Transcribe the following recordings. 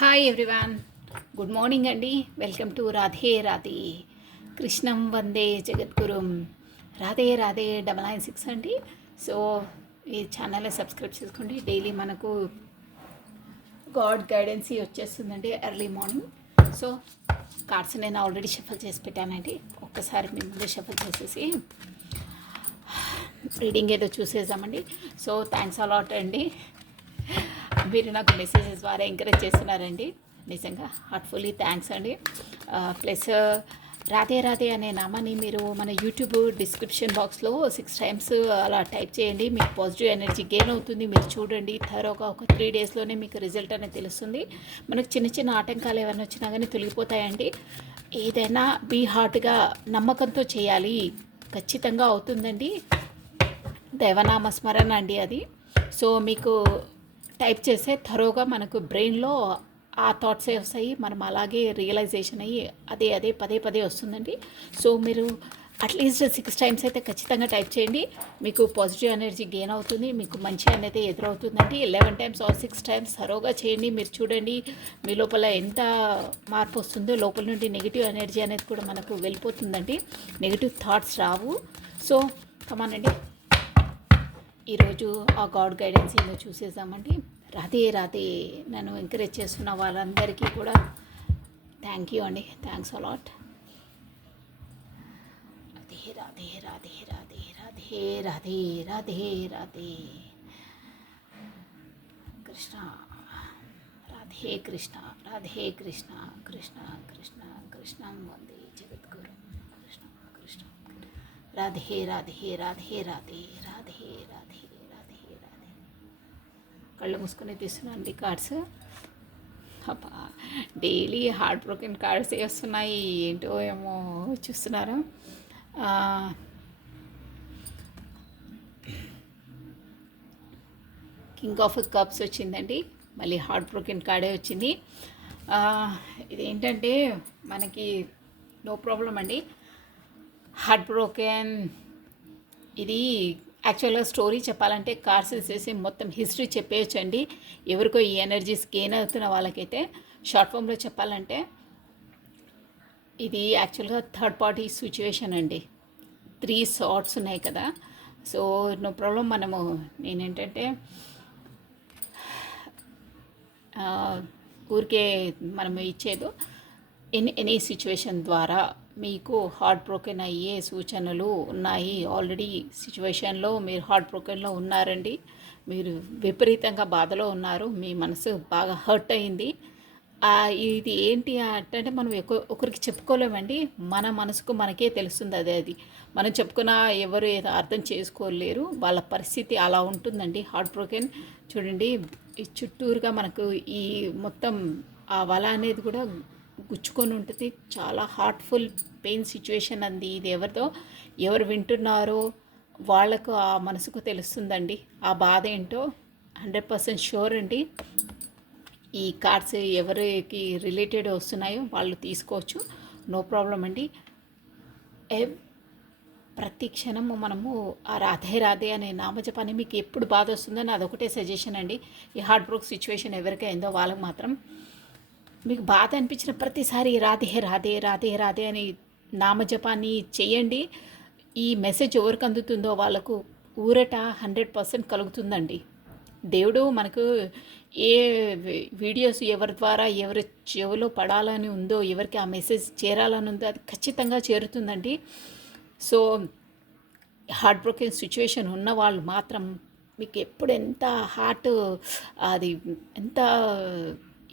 Hi everyone, good morning అండి. Welcome to Radhe Radhe కృష్ణం వందే జగద్గురుం. రాధే రాధే 996 అండి. So ఈ ఛానల్ని సబ్స్క్రైబ్ చేసుకోండి. డైలీ మనకు గాడ్ గైడెన్స్ వచ్చేస్తుందండి ఎర్లీ మార్నింగ్. సో కార్డ్స్ నేను ఆల్రెడీ షఫల్ చేసి పెట్టానండి. ఒక్కసారి మీ ముందే షఫల్ చేసేసి రీడింగ్ ఏదో చూసేసామండి. సో థ్యాంక్స్ అలాట్ అండి, మీరు నాకు మెసేజెస్ ద్వారా ఎంకరేజ్ చేస్తున్నారండి. నిజంగా హార్ట్ఫుల్లీ థ్యాంక్స్ అండి. ప్లస్ రాధే రాధే అనే నామాన్ని మీరు మన యూట్యూబ్ డిస్క్రిప్షన్ బాక్స్లో 6 టైమ్స్ అలా టైప్ చేయండి. మీకు పాజిటివ్ ఎనర్జీ గెయిన్ అవుతుంది. మీరు చూడండి, థరోగా ఒక 3 డేస్లోనే మీకు రిజల్ట్ అనేది తెలుస్తుంది. మనకు చిన్న చిన్న ఆటంకాలు ఏమైనా వచ్చినా కానీ తొలగిపోతాయండి. ఏదైనా బీ హార్ట్గా నమ్మకంతో చేయాలి, ఖచ్చితంగా అవుతుందండి. దైవనామ స్మరణ అండి అది. సో మీకు టైప్ చేసే థరోగా మనకు బ్రెయిన్లో ఆ థాట్సే వస్తాయి, మనం అలాగే రియలైజేషన్ అయ్యి అదే పదే వస్తుందండి. సో మీరు అట్లీస్ట్ 6 టైమ్స్ అయితే ఖచ్చితంగా టైప్ చేయండి. మీకు పాజిటివ్ ఎనర్జీ గెయిన్ అవుతుంది, మీకు మంచి అనేది ఎదురవుతుందండి. 11 టైమ్స్ ఆర్ 6 టైమ్స్ థరోగా చేయండి. మీరు చూడండి మీ లోపల ఎంత మార్పు వస్తుందో. లోపల నుండి నెగిటివ్ ఎనర్జీ అనేది కూడా మనకు వెళ్ళిపోతుందండి, నెగిటివ్ థాట్స్ రావు. సో కమానండి, ఈరోజు ఆ గాడ్ గైడెన్స్ ఏదో చూసేసామండి. రాధే రాధే నన్ను ఎంకరేజ్ చేస్తున్న వాళ్ళందరికీ కూడా థ్యాంక్ యూ అండి. Thanks a lot. రాధే రాధే రాధే రాధే రాధే రాధే రాధే రాధే కృష్ణ, రాధే కృష్ణ, రాధే కృష్ణ, కృష్ణ కృష్ణ కృష్ణం వందే జగద్గురు, కృష్ణ కృష్ణ రాధే రాధే రాధే రాధే రాధే రాధే రాధే రాధే. కళ్ళు మూసుకొని తీస్తున్నాను కార్డ్స్. అబ్బా, డైలీ హార్ట్ బ్రోకెన్ కార్డ్స్ వస్తున్నాయి, ఏంటో ఏమో చూస్తున్నారా. కింగ్ ఆఫ్ కప్స్ వచ్చిందండి, మళ్ళీ హార్ట్ బ్రోకెన్ కార్డే వచ్చింది. ఇదేంటంటే మనకి నో ప్రాబ్లం అండి. హార్ట్ బ్రోకెన్ ఇది యాక్చువల్గా స్టోరీ చెప్పాలంటే కార్డ్స్ వేసేసి మొత్తం హిస్టరీ చెప్పేయచ్చండి. ఎవరికో ఈ ఎనర్జీస్ గెయిన్ అవుతున్న వాళ్ళకైతే షార్ట్ ఫామ్లో చెప్పాలంటే ఇది యాక్చువల్గా థర్డ్ పార్టీ సిచ్యువేషన్ అండి. 3 సార్ట్స్ ఉన్నాయి కదా. So no problem. నేనేంటంటే ఊరికే మనము ఇచ్చేది ఎనీ సిచ్యువేషన్ ద్వారా మీకు హార్ట్ బ్రోకెన్ అయ్యే సూచనలు ఉన్నాయి. ఆల్రెడీ సిచ్యువేషన్లో మీరు హార్ట్ బ్రోకెన్లో ఉన్నారండి, మీరు విపరీతంగా బాధలో ఉన్నారు, మీ మనసు బాగా హర్ట్ అయింది. ఇది ఏంటి అంటే మనం ఒకరికి చెప్పుకోలేమండి, మన మనసుకు మనకే తెలుస్తుంది. అది మనం చెప్పుకున్నా ఎవరు అర్థం చేసుకోలేరు, వాళ్ళ పరిస్థితి అలా ఉంటుందండి. హార్ట్ బ్రోకెన్ చూడండి, ఈ చుట్టూరుగా మనకు ఈ మొత్తం ఆ వల అనేది కూడా గుచ్చుకొని ఉంటుంది. చాలా హార్ట్ఫుల్ పెయిన్ సిచ్యువేషన్ అంది ఇది. ఎవరు వింటున్నారో వాళ్ళకు ఆ మనసుకు తెలుస్తుందండి ఆ బాధ ఏంటో. 100% షూర్ అండి. ఈ కార్డ్స్ ఎవరికి రిలేటెడ్ వస్తున్నాయో వాళ్ళు తీసుకోవచ్చు, నో ప్రాబ్లం అండి. ప్రతి క్షణము మనము ఆ రాధే రాధే అనే నామజపాన్ని, మీకు ఎప్పుడు బాధ వస్తుందని అదొకటే సజెషన్ అండి. ఈ హార్ట్ బ్రోక్ సిచ్యువేషన్ ఎవరికైందో వాళ్ళకి మాత్రం మీకు బాధ అనిపించిన ప్రతిసారి రాధే రాధే రాధే రాధే అని నామజపాన్ని చేయండి. ఈ మెసేజ్ ఎవరికి అందుతుందో వాళ్ళకు ఊరట 100% కలుగుతుందండి. దేవుడు మనకు ఏ వీడియోస్ ఎవరి ద్వారా ఎవరి చెవిలో పడాలని ఉందో, ఎవరికి ఆ మెసేజ్ చేరాలని ఉందో అది ఖచ్చితంగా చేరుతుందండి. సో హార్ట్ బ్రోకెన్ సిచ్యువేషన్ ఉన్న వాళ్ళు మాత్రం మీకు ఎప్పుడు ఎంత హార్ట్ అది ఎంత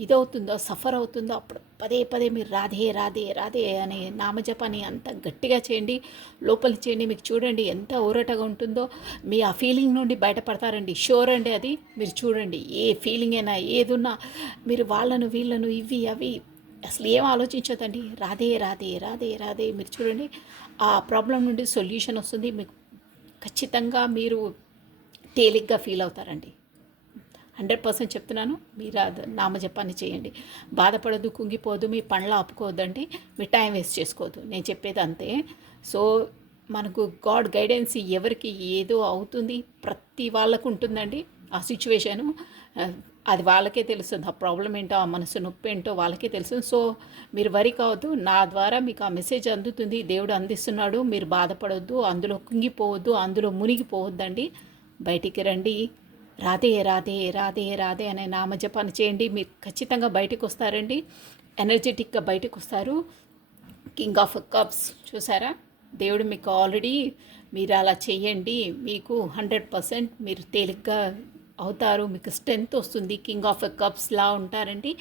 ఇదవుతుందో, సఫర్ అవుతుందో, అప్పుడు పదే మీరు రాధే రాధే రాధే అనే నామజపాన్ని అంత గట్టిగా చేయండి, లోపల చేయండి. మీకు చూడండి ఎంత ఊరటగా ఉంటుందో, మీ ఆ ఫీలింగ్ నుండి బయటపడతారండి. షూర్ అండి. అది మీరు చూడండి, ఏ ఫీలింగ్ అయినా ఏదున్నా మీరు వాళ్ళను వీళ్ళను ఇవి అవి అసలు ఏం ఆలోచించదండి. రాధే రాధే రాధే రాధే మీరు చూడండి, ఆ ప్రాబ్లం నుండి సొల్యూషన్ వస్తుంది. మీకు ఖచ్చితంగా మీరు తేలిగ్గా ఫీల్ అవుతారండి. 100% చెప్తున్నాను. మీరు నామజపాన్ని చేయండి. బాధపడద్దు, కుంగిపోదు, మీ పనులు ఆపుకోవద్దండి, మీ టైం వేస్ట్ చేసుకోవద్దు. నేను చెప్పేది అంతే. సో మనకు గాడ్ గైడెన్స్ ఎవరికి ఏదో అవుతుంది, ప్రతి వాళ్ళకు ఉంటుందండి ఆ సిచ్యువేషను. అది వాళ్ళకే తెలుస్తుంది. ఆ ప్రాబ్లం ఏంటో, ఆ మనసు నొప్పి ఏంటో వాళ్ళకే తెలుస్తుంది. సో మీరు వరి కావద్దు. నా ద్వారా మీకు ఆ మెసేజ్ అందుతుంది, దేవుడు అందిస్తున్నాడు. మీరు బాధపడొద్దు, అందులో కుంగిపోవద్దు, అందులో మునిగిపోవద్దండి. బయటికి రండి. రాధే రాధే రాధే రాధే అనే నామజపాన్ని చేయండి. మీరు ఖచ్చితంగా బయటకు వస్తారండి. ఎనర్జెటిక్గా బయటకు వస్తారు. కింగ్ ఆఫ్ కప్స్ చూసారా, దేవుడు మీకు ఆల్రెడీ మీరు అలా చేయండి, మీకు 100% మీరు తేలిగ్గా అవుతారు, మీకు స్ట్రెంగ్త్ వస్తుంది. కింగ్ ఆఫ్ కప్స్లా ఉంటారండి.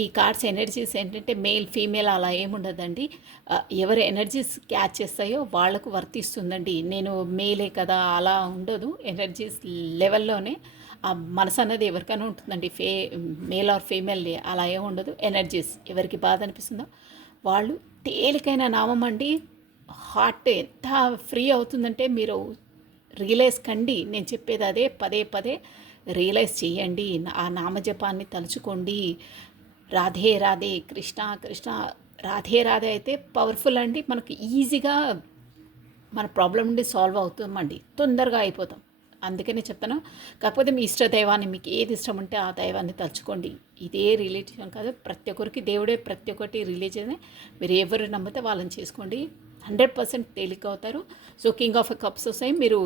ఈ కార్డ్స్ ఎనర్జీస్ ఏంటంటే మేల్ ఫీమేల్ అలా ఏముండదండి. ఎవరి ఎనర్జీస్ క్యాచ్ చేస్తాయో వాళ్లకు వర్తిస్తుందండి. నేను మేలే కదా అలా ఉండదు. ఎనర్జీస్ లెవెల్లోనే ఆ మనసు అన్నది ఎవరికైనా ఉంటుందండి. మేల్ ఆర్ ఫీమేల్ అలా ఏమి ఉండదు. ఎనర్జీస్ ఎవరికి బాధ అనిపిస్తుందో వాళ్ళు తేలికైన నామం అండి. హార్ట్ ఎంత ఫ్రీ అవుతుందంటే మీరు రియలైజ్ కండి. నేను చెప్పేది అదే, పదే పదే రియలైజ్ చేయండి. ఆ నామజపాన్ని తలుచుకోండి. రాధే రాధే కృష్ణ కృష్ణ రాధే రాధే అయితే పవర్ఫుల్ అండి. మనకు ఈజీగా మన ప్రాబ్లం నుండి సాల్వ్ అవుతామండి, తొందరగా అయిపోతాం. అందుకనే చెప్తాను. కాకపోతే మీ ఇష్ట దైవాన్ని, మీకు ఏది ఇష్టం ఉంటే ఆ దైవాన్ని తలుచుకోండి. ఇదే రిలీజియన్ కాదు, ప్రతి ఒక్కరికి దేవుడే, ప్రతి ఒక్కటి రిలీజియనే. మీరు ఎవరు నమ్మితే వాళ్ళని చేసుకోండి, 100% తేలిక అవుతారు. సో కింగ్ ఆఫ్ కప్స్ వస్తాయి. మీరు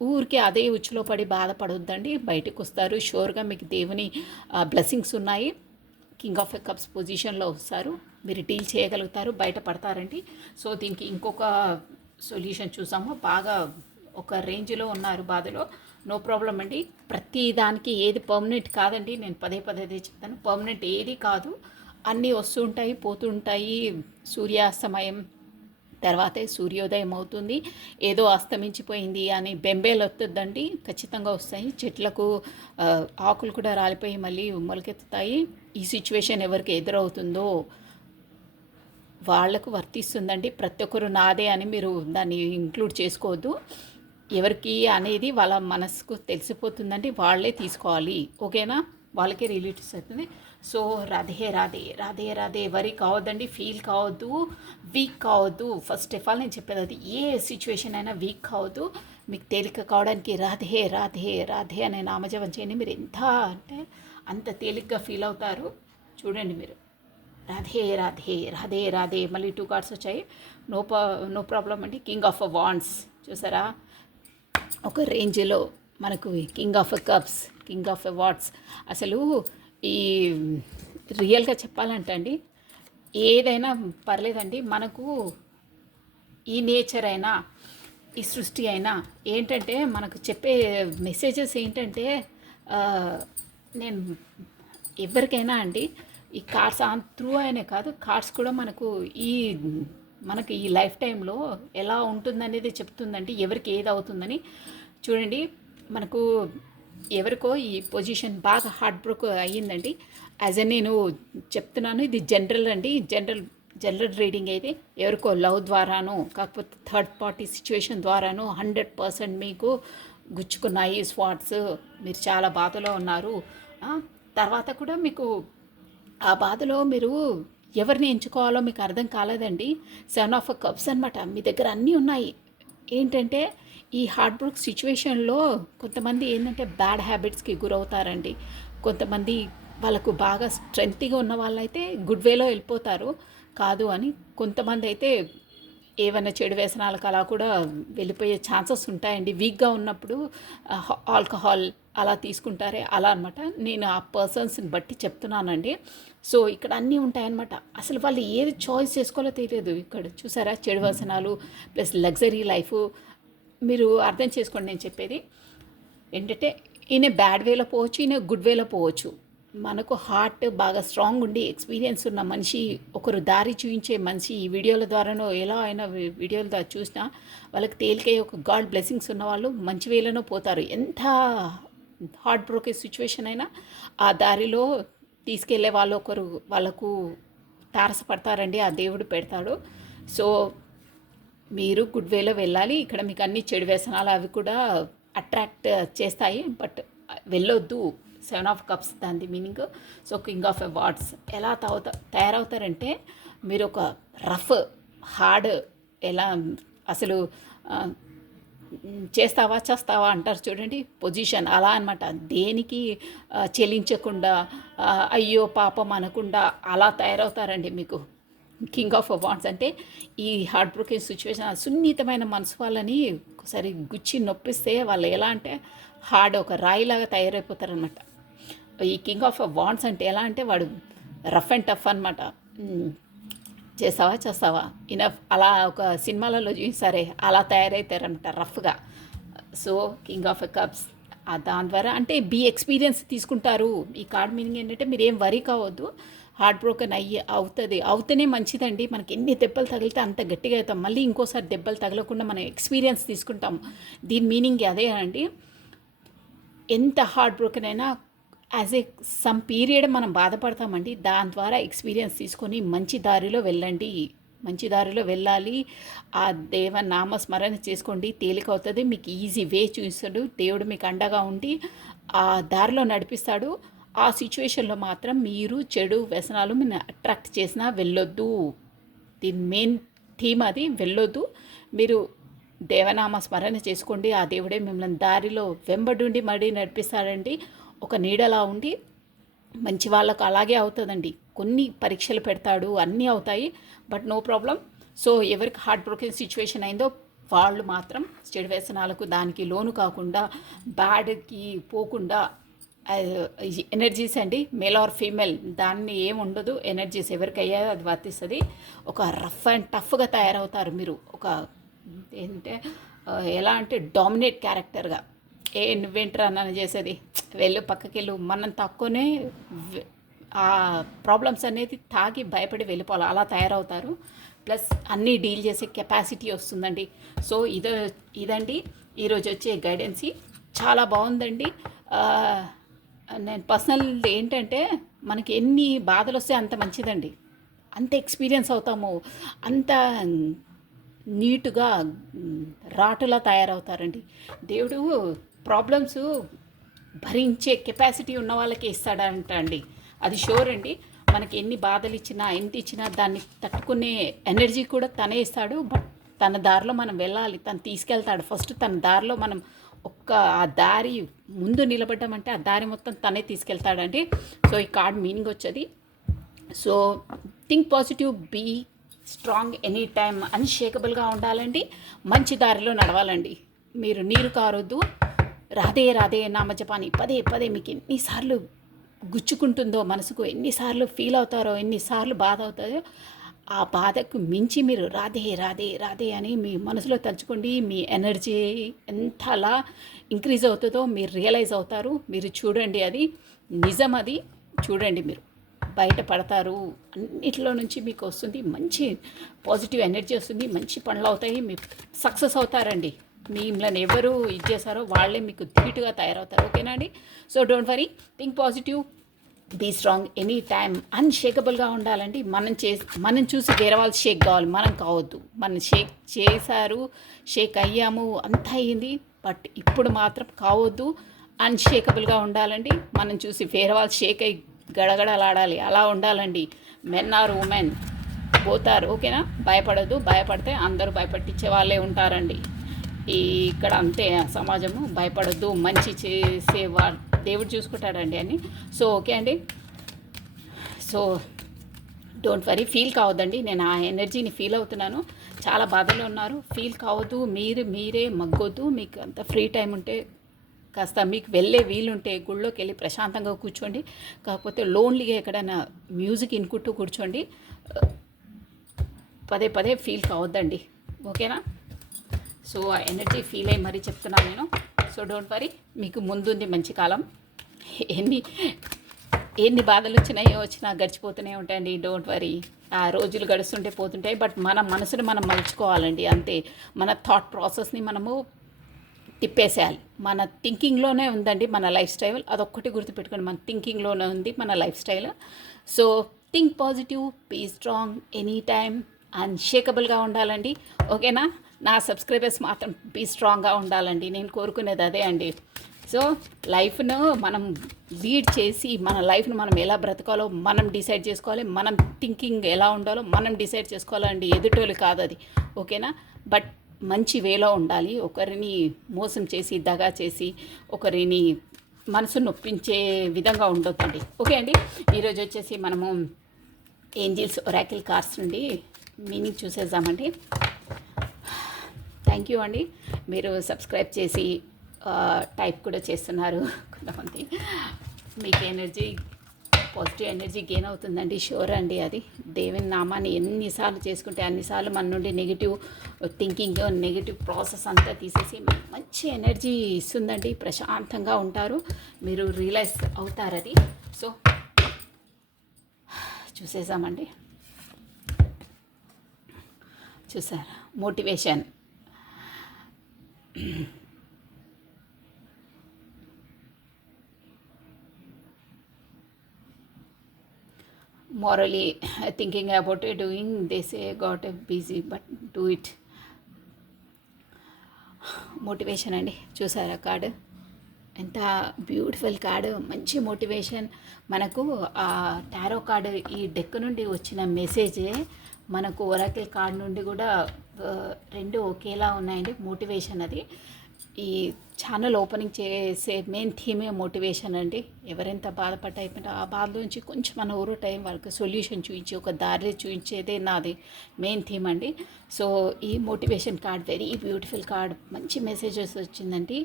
ఊరికే అదే ఉచ్చులో పడి బాధపడొద్దండి, బయటకు వస్తారు. షూర్గా మీకు దేవుని బ్లెస్సింగ్స్ ఉన్నాయి. కింగ్ ఆఫ్ కప్స్ పొజిషన్లో వస్తారు, మీరు డీల్ చేయగలుగుతారు, బయటపడతారండి. సో దీనికి ఇంకొక సొల్యూషన్ చూసాము. బాగా ఒక రేంజ్లో ఉన్నారు బాధలో, నో ప్రాబ్లం అండి. ప్రతి దానికి ఏది పర్మనెంట్ కాదండి. నేను పదే పదే చెప్తాను, పర్మనెంట్ ఏది కాదు. అన్నీ వస్తూ ఉంటాయి, పోతూ ఉంటాయి. సూర్యాస్తమయం తర్వాతే సూర్యోదయం అవుతుంది. ఏదో అస్తమించిపోయింది అని బెంబేలు వస్తుందండి, ఖచ్చితంగా వస్తాయి. చెట్లకు ఆకులు కూడా రాలిపోయి మళ్ళీ మొలకెత్తుతాయి. ఈ సిచ్యువేషన్ ఎవరికి ఎదురవుతుందో వాళ్లకు వర్తిస్తుందండి. ప్రతి ఒక్కరు నాదే అని మీరు దాన్ని ఇంక్లూడ్ చేసుకోవద్దు. ఎవరికి అనేది వాళ్ళ మనసుకు తెలిసిపోతుందండి, వాళ్ళే తీసుకోవాలి. ఓకేనా, వాళ్ళకే రిలేటివ్స్ అవుతుంది. సో రాధే రాధే రాధే రాధే. వరి కావద్దండి, ఫీల్ కావద్దు, వీక్ కావద్దు. ఫస్ట్ ఆఫ్ ఆల్ నేను చెప్పేది అది, ఏ సిచ్యువేషన్ అయినా వీక్ కావద్దు. మీకు తేలిక కావడానికి రాధే రాధే రాధే అనే నామజపం చేయండి. మీరు ఎంత అంటే అంత తేలిగ్గా ఫీల్ అవుతారు. చూడండి మీరు, రాధే రాధే రాధే రాధే. మళ్ళీ 2 కార్డ్స్ వచ్చాయి. నో ప్రాబ్లం అండి. కింగ్ ఆఫ్ వాండ్స్ చూసారా, ఒక రేంజ్లో మనకు king of cups, king of wands. అసలు ఈ రియల్గా చెప్పాలంటే అండి, ఏదైనా పర్లేదండి, మనకు ఈ నేచర్ అయినా ఈ సృష్టి అయినా ఏంటంటే మనకు చెప్పే మెసేజెస్ ఏంటంటే, నేను ఎవరికైనా అండి ఈ కార్డ్స్ ఆన్ త్రూ అనే కాదు, కార్డ్స్ కూడా మనకి ఈ లైఫ్ టైంలో ఎలా ఉంటుందనేది చెప్తుందండి, ఎవరికి ఏది అవుతుందని. చూడండి, మనకు ఎవరికో ఈ పొజిషన్ బాగా హార్ట్ బ్రోక్ అయ్యిందండి. యాజ్ ఎ నేను చెప్తున్నాను, ఇది జనరల్ అండి, జనరల్ రీడింగ్ అయితే. ఎవరికో లవ్ ద్వారానో కాకపోతే థర్డ్ పార్టీ సిచ్యువేషన్ ద్వారానో 100% మీకు గుచ్చుకున్నాయి స్పాట్స్. మీరు చాలా బాధలో ఉన్నారు. తర్వాత కూడా మీకు ఆ బాధలో మీరు ఎవరిని ఎంచుకోవాలో మీకు అర్థం కాలేదండి. 7 ఆఫ్ కప్స్ అనమాట. మీ దగ్గర అన్నీ ఉన్నాయి. ఏంటంటే ఈ హార్ట్ బ్రోక్ సిచ్యువేషన్లో కొంతమంది ఏంటంటే బ్యాడ్ హ్యాబిట్స్కి గురవుతారండి. కొంతమంది వాళ్ళకు బాగా స్ట్రెంగ్త్గా ఉన్న వాళ్ళైతే గుడ్ వేలో వెళ్ళిపోతారు, కాదు అని. కొంతమంది అయితే ఏవైనా చెడు వ్యసనాలకు అలా కూడా వెళ్ళిపోయే ఛాన్సెస్ ఉంటాయండి. వీక్గా ఉన్నప్పుడు ఆల్కహాల్ అలా తీసుకుంటారే, అలా అనమాట. నేను ఆ పర్సన్స్ని బట్టి చెప్తున్నానండి. సో ఇక్కడ అన్నీ ఉంటాయన్నమాట. అసలు వాళ్ళు ఏది చాయిస్ చేసుకోవాలో తెలియదు. ఇక్కడ చూసారా, చెడు వ్యసనాలు ప్లస్ లగ్జరీ లైఫ్. మీరు అర్థం చేసుకోండి నేను చెప్పేది ఏంటంటే, ఈయన బ్యాడ్ వేలో పోవచ్చు, ఈయన గుడ్ వేలో పోవచ్చు. మనకు హార్ట్ బాగా స్ట్రాంగ్ ఉండి ఎక్స్పీరియన్స్ ఉన్న మనిషి, ఒకరు దారి చూపించే మనిషి, ఈ వీడియోల ద్వారానో ఎలా అయినా వీడియోల ద్వారా చూసినా వాళ్ళకి తేలికై ఒక గాడ్ బ్లెస్సింగ్స్ ఉన్న వాళ్ళు మంచి వేలోనో పోతారు. ఎంత హార్ట్ బ్రోకే సిచ్యువేషన్ అయినా ఆ దారిలో తీసుకెళ్లే వాళ్ళు ఒకరు వాళ్ళకు తారసపడతారండి, ఆ దేవుడు పెడతాడు. సో మీరు గుడ్ వేలో వెళ్ళాలి. ఇక్కడ మీకు అన్ని చెడు వ్యసనాలు అవి కూడా అట్రాక్ట్ చేస్తాయి, బట్ వెళ్ళొద్దు. 7 ఆఫ్ కప్స్ దాని meaning. So king of wands ఎలా తయారవుతారంటే, మీరు ఒక రఫ్ హార్డ్ ఎలా అసలు చేస్తావా చేస్తావా అంటారు చూడండి, పొజిషన్ అలా అనమాట. దేనికి చెలించకుండా అయ్యో పాపం అనకుండా అలా తయారవుతారండి మీకు. కింగ్ ఆఫ్ వాండ్స్ అంటే ఈ హార్ట్ బ్రోకెన్ సిచ్యువేషన్, సున్నితమైన మనసు వాళ్ళని ఒకసారి గుచ్చి నొప్పిస్తే వాళ్ళు ఎలా అంటే హార్డ్ ఒక రాయిలాగా తయారైపోతారనమాట. ఈ కింగ్ ఆఫ్ వాండ్స్ అంటే ఎలా అంటే వాడు రఫ్ అండ్ టఫ్ అనమాట. చేస్తావా చేస్తావా ఇనఫ్ అలా ఒక సినిమాలలో చూసారే అలా తయారవుతారనమాట రఫ్గా. సో కింగ్ ఆఫ్ కప్స్ దాని ద్వారా అంటే ఎక్స్పీరియన్స్ తీసుకుంటారు. ఈ కార్డ్ మీనింగ్ ఏంటంటే మీరు ఏం వరీ కావద్దు, హార్ట్ బ్రోకెన్ అవుతేనే మంచిదండి. మనకి ఎన్ని దెబ్బలు తగిలితే అంత గట్టిగా అవుతాం, మళ్ళీ ఇంకోసారి దెబ్బలు తగలకుండా మనం ఎక్స్పీరియన్స్ తీసుకుంటాం. దీని మీనింగ్ అదే అండి. ఎంత హార్ట్ బ్రోకెన్ అయినా యాజ్ ఏ సమ్ పీరియడ్ మనం బాధపడతామండి, దాని ద్వారా ఎక్స్పీరియన్స్ తీసుకొని మంచి దారిలో వెళ్ళండి. మంచి దారిలో వెళ్ళాలి. ఆ నామస్మరణ చేసుకోండి, తేలికవుతుంది. మీకు ఈజీ వే చూస్తాడు దేవుడు, మీకు అండగా ఉండి ఆ దారిలో నడిపిస్తాడు. ఆ సిచ్యువేషన్లో మాత్రం మీరు చెడు వ్యసనాలు మీరు అట్రాక్ట్ చేసినా వెళ్ళొద్దు. దీని మెయిన్ థీమ్ అది, వెళ్ళొద్దు. మీరు దేవనామ స్మరణ చేసుకోండి, ఆ దేవుడే మిమ్మల్ని దారిలో వెంబడుండి మడి నడిపిస్తాడండి. ఒక నీడలా ఉండి మంచి వాళ్ళకు అలాగే అవుతుందండి. కొన్ని పరీక్షలు పెడతాడు, అన్నీ అవుతాయి, బట్ నో ప్రాబ్లం. సో ఎవరికి హార్ట్ బ్రోకెన్ సిచ్యువేషన్ అయిందో వాళ్ళు మాత్రం చెడు వ్యసనాలకు దానికి లోను కాకుండా బ్యాడ్కి పోకుండా ఎనర్జీస్ అండి, మేల్ ఆర్ ఫీమేల్ దాన్ని ఏమి ఉండదు. ఎనర్జీస్ ఎవరికి అయ్యాయో అది వర్తిస్తుంది. ఒక రఫ్ అండ్ టఫ్గా తయారవుతారు మీరు. ఒక ఏంటంటే ఎలా అంటే డామినేట్ క్యారెక్టర్గా, నువ్వేంట్రా నన్ను చేసేది, వెళ్ళు పక్కకెళ్ళు, మనం తక్కువనే ఆ ప్రాబ్లమ్స్ అనేది తాగి భయపడి వెళ్ళిపోవాలి, అలా తయారవుతారు. ప్లస్ అన్నీ డీల్ చేసే కెపాసిటీ వస్తుందండి. సో ఇదండి ఈరోజు వచ్చే గైడెన్సీ. చాలా బాగుందండి. నేను పర్సనల్ ఏంటంటే మనకి ఎన్ని బాధలు వస్తే అంత మంచిదండి, అంత ఎక్స్పీరియన్స్ అవుతాము, అంత నీటుగా రాటులా తయారవుతారండి. దేవుడు ప్రాబ్లమ్స్ భరించే కెపాసిటీ ఉన్న వాళ్ళకి ఇస్తాడంట అండి, అది షూర్ అండి. మనకి ఎన్ని బాధలు ఇచ్చినా ఎంత ఇచ్చినా దాన్ని తట్టుకునే ఎనర్జీ కూడా తనే ఇస్తాడు. బట్ తన దారిలో మనం వెళ్ళాలి, తను తీసుకెళ్తాడు. ఫస్ట్ తన దారిలో మనం ఆ దారి ముందు నిలబడ్డామంటే ఆ దారి మొత్తం తనే తీసుకెళ్తాడండి. సో ఈ కార్డ్ మీనింగ్ వచ్చేది. So think positive, be strong, any time అన్షేకబుల్గా ఉండాలండి. మంచి దారిలో నడవాలండి. మీరు నీరు కారొద్దు. రాధే రాధే నామజపాని పదే పదే మీకు ఎన్నిసార్లు గుచ్చుకుంటుందో మనసుకు, ఎన్నిసార్లు ఫీల్ అవుతారో, ఎన్నిసార్లు బాధ అవుతారో, ఆ బాధకు మించి మీరు రాధే రాధే రాధే అని మీ మనసులో తలుచుకోండి. మీ ఎనర్జీ ఎంత అలా ఇంక్రీజ్ అవుతుందో మీరు రియలైజ్ అవుతారు. మీరు చూడండి, అది నిజం, అది చూడండి, మీరు బయటపడతారు. అన్నిటిలో నుంచి మీకు వస్తుంది మంచి పాజిటివ్ ఎనర్జీ వస్తుంది, మంచి పనులు అవుతాయి, మీరు సక్సెస్ అవుతారండి. మిమ్మల్ని ఎవరు ఇది చేశారో వాళ్ళే మీకు ధీటుగా తయారవుతారు. ఓకేనా అండి? So don't worry, think positive, be strong, any time అన్షేకబుల్గా ఉండాలండి. మనం చూసి వేరే వాళ్ళు షేక్ కావాలి, మనం కావద్దు. మనం షేక్ చేశారు, షేక్ అయ్యాము, అంతా అయ్యింది, బట్ ఇప్పుడు మాత్రం కావద్దు. అన్షేకబుల్గా ఉండాలండి. మనం చూసి వేరే వాళ్ళు షేక్ అయ్యి గడగడలాడాలి, అలా ఉండాలండి. మెన్ ఆర్ ఉమెన్ పోతారు. ఓకేనా? భయపడద్దు. భయపడితే అందరూ భయపట్టించే వాళ్ళే ఉంటారండి. ఇక్కడ అంతే సమాజము. భయపడద్దు, మంచి చేసేవా దేవుడు చూసుకుంటాడండి అని. సో ఓకే అండి. సో డోంట్ వరీ, ఫీల్ కావద్దండి. నేను ఆ ఎనర్జీని ఫీల్ అవుతున్నాను. చాలా బాధలో ఉన్నారు, ఫీల్ కావద్దు. మీరే మగ్గొద్దు. మీకు అంత ఫ్రీ టైం ఉంటే కాస్త మీకు వెళ్ళే వీలుంటే గుళ్ళోకి వెళ్ళి ప్రశాంతంగా కూర్చోండి. కాకపోతే లోన్లీగా ఎక్కడైనా మ్యూజిక్ ఇనుకుంటూ కూర్చోండి. పదే పదే ఫీల్ కావద్దండి. ఓకేనా? సో ఆ ఎనర్జీ ఫీల్ అయ్యి మరీ చెప్తున్నాను నేను. సో డోంట్ వరీ, మీకు ముందుంది మంచి కాలం. ఎన్ని బాధలు వచ్చినా గడిచిపోతూనే ఉంటాయండి. డోంట్ వరీ, ఆ రోజులు గడుస్తుంటే పోతుంటాయి. బట్ మన మనసుని మనం మలుచుకోవాలండి, అంతే. మన థాట్ ప్రాసెస్ని మనము తిప్పేసేయాలి. మన థింకింగ్లోనే ఉందండి మన లైఫ్ స్టైల్. అదొక్కటి గుర్తుపెట్టుకోండి, మన థింకింగ్లోనే ఉంది మన lifestyle. So think positive, be strong, any time అన్షేకబుల్గా ఉండాలండి. ఓకేనా? నా సబ్స్క్రైబర్స్ మాత్రం బీ స్ట్రాంగ్గా ఉండాలండి. నేను కోరుకునేది అదే అండి. సో లైఫ్ను మనం లీడ్ చేసి మన లైఫ్ను మనం ఎలా బ్రతకాలో మనం డిసైడ్ చేసుకోవాలి. మనం థింకింగ్ ఎలా ఉండాలో మనం డిసైడ్ చేసుకోవాలండి, ఎదుటోళ్ళు కాదు అది. ఓకేనా? బట్ మంచి వేలో ఉండాలి. ఒకరిని మోసం చేసి దగా చేసి ఒకరిని మనసు నొప్పించే విధంగా ఉండొద్దండి. ఓకే అండి, ఈరోజు వచ్చేసి మనము ఏంజిల్స్ ఒరాకిల్ కార్డ్స్ నుండి మీనింగ్ చూసేద్దామండి. థ్యాంక్ యూ అండి, మీరు సబ్స్క్రైబ్ చేసి టైప్ కూడా చేస్తున్నారు కొంతమంది. మీకు ఎనర్జీ, పాజిటివ్ ఎనర్జీ గెయిన్ అవుతుందండి, షూర్ అండి. అది దేవుని నామాన్ని ఎన్నిసార్లు చేసుకుంటే అన్నిసార్లు మన నుండి నెగిటివ్ థింకింగ్, నెగిటివ్ ప్రాసెస్ అంతా తీసేసి మంచి ఎనర్జీ ఇస్తుందండి. ప్రశాంతంగా ఉంటారు, మీరు రియలైజ్ అవుతారు అది. సో చూసేసామండి. చూసారా, motivation. morally thinking about it, doing, they say got busy but do it. Motivation అండి, చూసారా కార్డు ఎంత బ్యూటిఫుల్ కార్డు, మంచి మోటివేషన్. మనకు ఆ టారో కార్డు ఈ డెక్ నుండి వచ్చిన మెసేజే మనకు ఒరాకిల్ కార్డ్ నుండి కూడా రెండు ఒకేలా ఉన్నాయండి. మోటివేషన్ అది ఈ ఛానల్ ఓపెనింగ్ చేసే మెయిన్ థీమే మోటివేషన్ అండి. ఎవరెంత బాధపడ్డ అయిపోయినా ఆ బాధలోంచి కొంచెం మన ఊరు టైం వాళ్ళకి సొల్యూషన్ చూపించి ఒక దారి చూపించేదే నాది మెయిన్ థీమ్ అండి. సో ఈ motivation card very beautiful card, మంచి మెసేజెస్ వచ్చిందండి.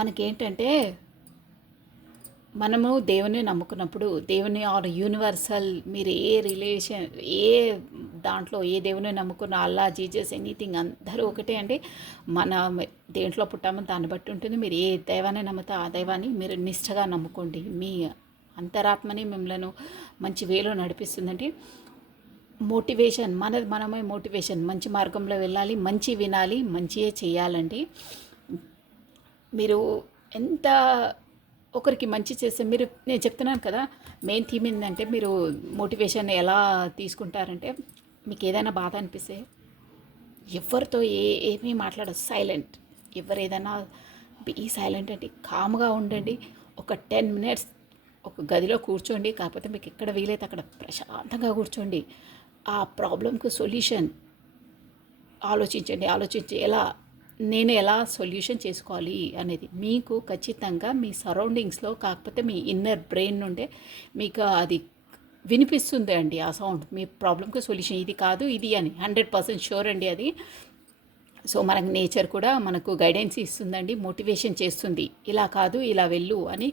మనకేంటంటే మనము దేవుని నమ్ముకున్నప్పుడు, దేవుని ఆర్ యూనివర్సల్, మీరు ఏ రిలేషన్, ఏ దాంట్లో ఏ దేవుని నమ్ముకున్న, అల్లా, జీజస్, ఎనీథింగ్ అందరూ ఒకటే అండి. మన దేంట్లో పుట్టామో దాన్ని బట్టి ఉంటుంది. మీరు ఏ దైవాన్ని నమ్ముతా ఆ దైవాన్ని మీరు నిష్ఠగా నమ్ముకోండి. మీ అంతరాత్మని మిమ్మల్ని మంచి వేలో నడిపిస్తుందండి. మోటివేషన్ మనమే మోటివేషన్, మంచి మార్గంలో వెళ్ళాలి, మంచి వినాలి, మంచియే చేయాలండి. మీరు ఎంత ఒకరికి మంచి చేస్తే, మీరు నేను చెప్తున్నాను కదా, మెయిన్ థీమ్ ఏంటంటే మీరు మోటివేషన్ ఎలా తీసుకుంటారంటే, మీకు ఏదైనా బాధ అనిపిస్తే ఎవరితో ఏమీ మాట్లాడదు, సైలెంట్. ఎవరు ఏదైనా ఈ సైలెంట్ అంటే కామ్గా ఉండండి. ఒక 10 minutes ఒక గదిలో కూర్చోండి, కాకపోతే మీకు ఎక్కడ వీలైతే అక్కడ ప్రశాంతంగా కూర్చోండి. ఆ ప్రాబ్లంకు సొల్యూషన్ ఆలోచించి నేను ఎలా సొల్యూషన్ చేసుకోవాలి అనేది మీకు ఖచ్చితంగా మీ సరౌండింగ్స్లో, కాకపోతే మీ ఇన్నర్ బ్రెయిన్ నుండే మీకు అది వినిపిస్తుంది అండి. ఆ సౌండ్ మీ ప్రాబ్లంకి సొల్యూషన్ ఇది కాదు ఇది అని 100% షూర్ అండి అది. సో మనకు నేచర్ కూడా మనకు గైడెన్స్ ఇస్తుందండి, మోటివేషన్ చేస్తుంది. ఇలా కాదు ఇలా వెళ్ళు అని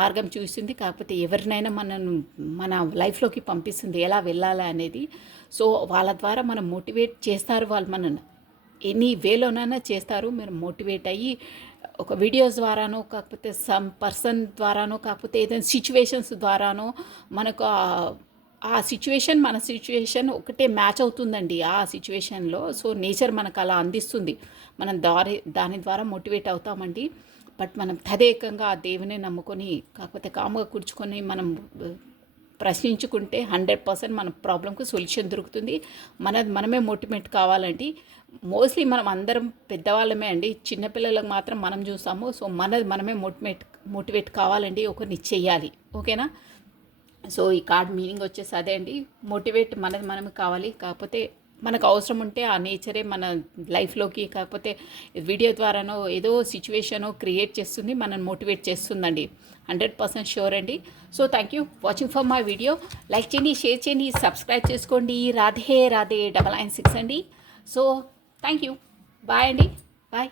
మార్గం చూస్తుంది. కాకపోతే ఎవరినైనా మన లైఫ్లోకి పంపిస్తుంది ఎలా వెళ్ళాలి అనేది. సో వాళ్ళ ద్వారా మనం మోటివేట్ చేస్తారు, వాళ్ళు మనల్ని ఎనీ వేలోనైనా చేస్తారు. మీరు మోటివేట్ అయ్యి ఒక వీడియోస్ ద్వారానో, కాకపోతే సమ్ పర్సన్ ద్వారానో, కాకపోతే ఏదైనా సిచ్యువేషన్స్ ద్వారానో మనకు ఆ సిచ్యువేషన్ మన సిచ్యువేషన్ ఒకటే మ్యాచ్ అవుతుందండి ఆ సిచ్యువేషన్లో. సో నేచర్ మనకు అలా అందిస్తుంది, మనం దాని ద్వారా మోటివేట్ అవుతామండి. బట్ మనం తదేకంగా ఆ దేవుని నమ్ముకొని, కాకపోతే కాముగా కూర్చుకొని మనం ప్రశ్నించుకుంటే 100% మన ప్రాబ్లంకు సొల్యూషన్ దొరుకుతుంది. మనమే మోటివేట్ కావాలండి. మోస్ట్లీ మనం అందరం పెద్దవాళ్ళమే అండి, చిన్నపిల్లలకు మాత్రం మనం చూస్తాము. సో మనమే మోటివేట్ కావాలండి, ఒకరిని చెయ్యాలి. ఓకేనా? సో ఈ కార్డ్ మీనింగ్ వచ్చేసి అదే అండి, మోటివేట్ మనమే కావాలి. కాకపోతే మనకు అవసరం ఉంటే ఆ నేచరే మన లైఫ్లోకి, కాకపోతే వీడియో ద్వారానో ఏదో సిచ్యువేషనో క్రియేట్ చేస్తుంది, మనల్ని మోటివేట్ చేస్తుందండి. 100% షూర్ అండి. So thank you watching for my video. Like చేయండి, షేర్ చేయండి, సబ్స్క్రైబ్ చేసుకోండి. రాధే 996 అండి. సో థ్యాంక్ యూ, బాయ్ అండి, బాయ్.